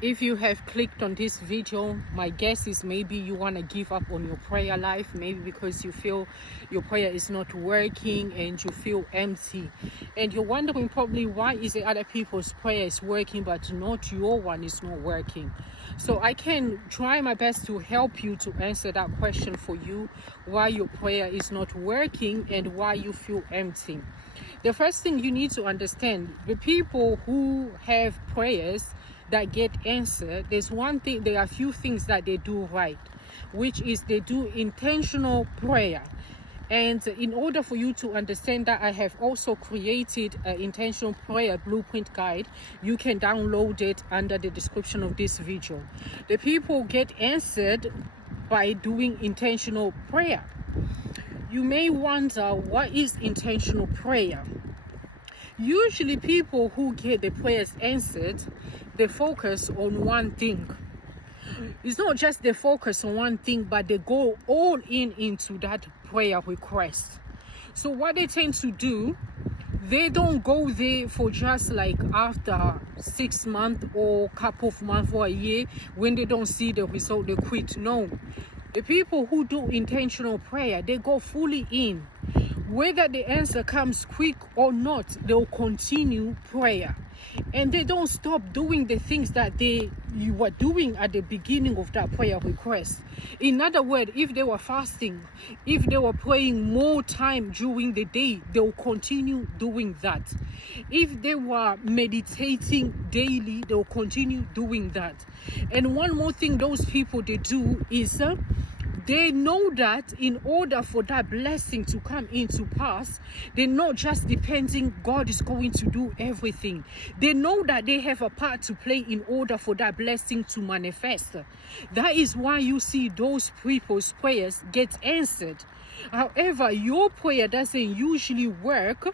If you have clicked on this video, my guess is maybe you want to give up on your prayer life, maybe because you feel your prayer is not working and you feel empty, and you're wondering probably why is it other people's prayer is working but not your one is not working. So I can try my best to help you to answer that question for you, why your prayer is not working and why you feel empty. The first thing you need to understand, the people who have prayers that get answered, there are a few things that they do right, which is they do intentional prayer. And in order for you to understand that, I have also created an intentional prayer blueprint guide. You can download it under the description of this video. The people get answered by doing intentional prayer. You may wonder, what is intentional prayer? Usually people who get the prayers answered, they focus on one thing. It's not just they focus on one thing, but they go all into that prayer request. So what they tend to do, they don't go there for just like after 6 months or couple of months or a year. When they don't see the result, they quit. No, the people who do intentional prayer, they go fully in. Whether the answer comes quick or not, they'll continue prayer. And they don't stop doing the things that you were doing at the beginning of that prayer request. In other words, if they were fasting, if they were praying more time during the day, they'll continue doing that. If they were meditating daily, they'll continue doing that. And one more thing those people, they do is they know that in order for that blessing to come into pass, they're not just depending God is going to do everything. They know that they have a part to play in order for that blessing to manifest. That is why you see those people's prayers get answered. However, your prayer doesn't usually work.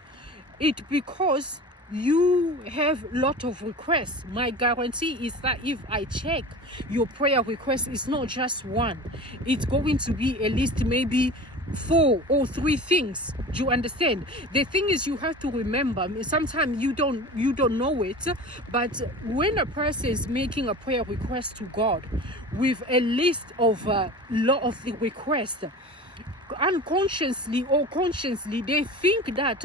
It's because you have a lot of requests. My guarantee is that if I check your prayer request, it's not just one. It's going to be at least maybe 4 or 3 things. Do you understand? The thing is, you have to remember, sometimes you don't know it, but when a person is making a prayer request to God with a list of a lot of the requests, unconsciously or consciously, they think that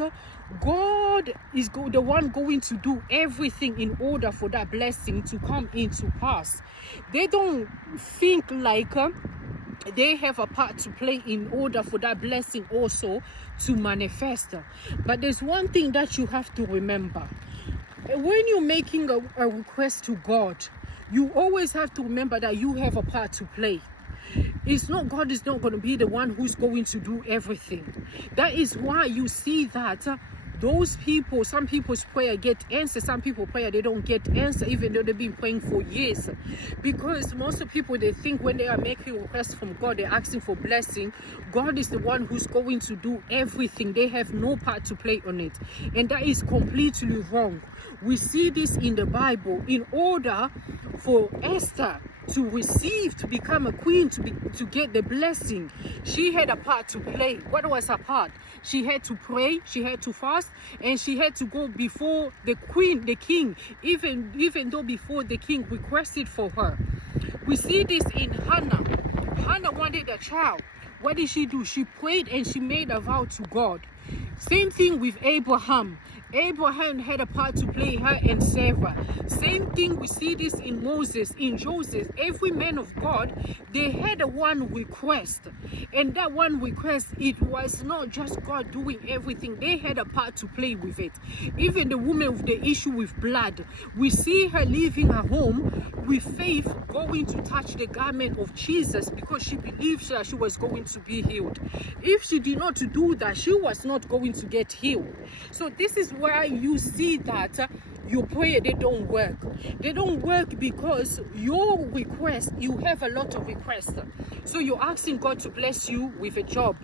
God is the one going to do everything in order for that blessing to come into pass. They don't think like they have a part to play in order for that blessing also to manifest. But there's one thing that you have to remember. When you're making a request to God, you always have to remember that you have a part to play. It's not, God is not going to be the one who's going to do everything. That is why you see that those people, some people's prayer get answered, some people prayer they don't get answered, even though they've been praying for years. Because most of people, they think when they are making requests from God, they're asking for blessing, God is the one who's going to do everything. They have no part to play on it, and that is completely wrong. We see this in the Bible. In order for Esther to become a queen, to get the blessing, she had a part to play. What was her part? She had to pray, she had to fast, and she had to go before the king, even though before the king requested for her. We see this in Hannah. Hannah wanted a child. What did she do? She prayed and she made a vow to God. Same thing with Abraham. Abraham had a part to play, her and Sarah. Same thing, we see this in Moses, in Joseph. Every man of God, they had a one request. And that one request, it was not just God doing everything. They had a part to play with it. Even the woman with the issue with blood, we see her leaving her home with faith, going to touch the garment of Jesus because she believed that she was going to be healed. If she did not do that, she was not going to get healed. So this is where you see that your prayer, they don't work. They don't work because your request, you have a lot of requests. So you're asking God to bless you with a job.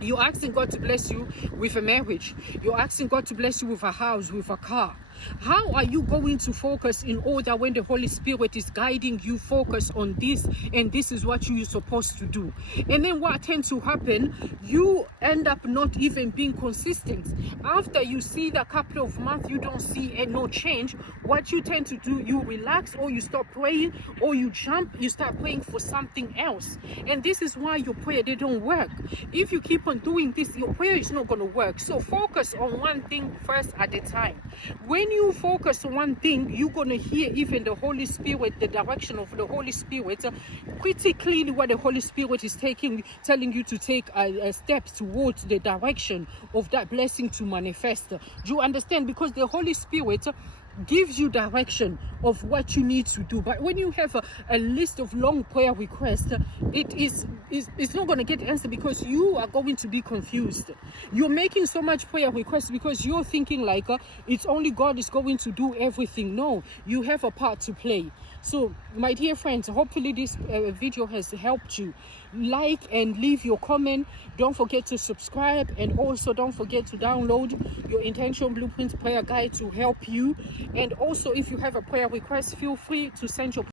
You're asking God to bless you with a marriage. You're asking God to bless you with a house, with a car. How are you going to focus in order when the Holy Spirit is guiding you? Focus on this, and this is what you're supposed to do. And then what tends to happen, you end up not even being consistent. After you see the couple of months, you don't see no change. What you tend to do, you relax, or you stop praying, or you jump, you start praying for something else. And this is why your prayer, they don't work. If you keep on doing this, your prayer is not going to work. So focus on one thing first at a time. When you focus on one thing, you're going to hear even the Holy Spirit, the direction of the Holy Spirit, pretty clearly what the Holy Spirit is telling you to take steps towards the direction of that blessing to manifest. Do you understand? Because the Holy Spirit gives you direction of what you need to do. But when you have a list of long prayer requests, it's not going to get answered, because you are going to be confused. You're making so much prayer requests because you're thinking like it's only God is going to do everything. No, you have a part to play. So my dear friends, hopefully this video has helped you. Like and leave your comment. Don't forget to subscribe, and also don't forget to download your Intention Blueprint prayer guide to help you. And also, if you have a prayer request, feel free to send your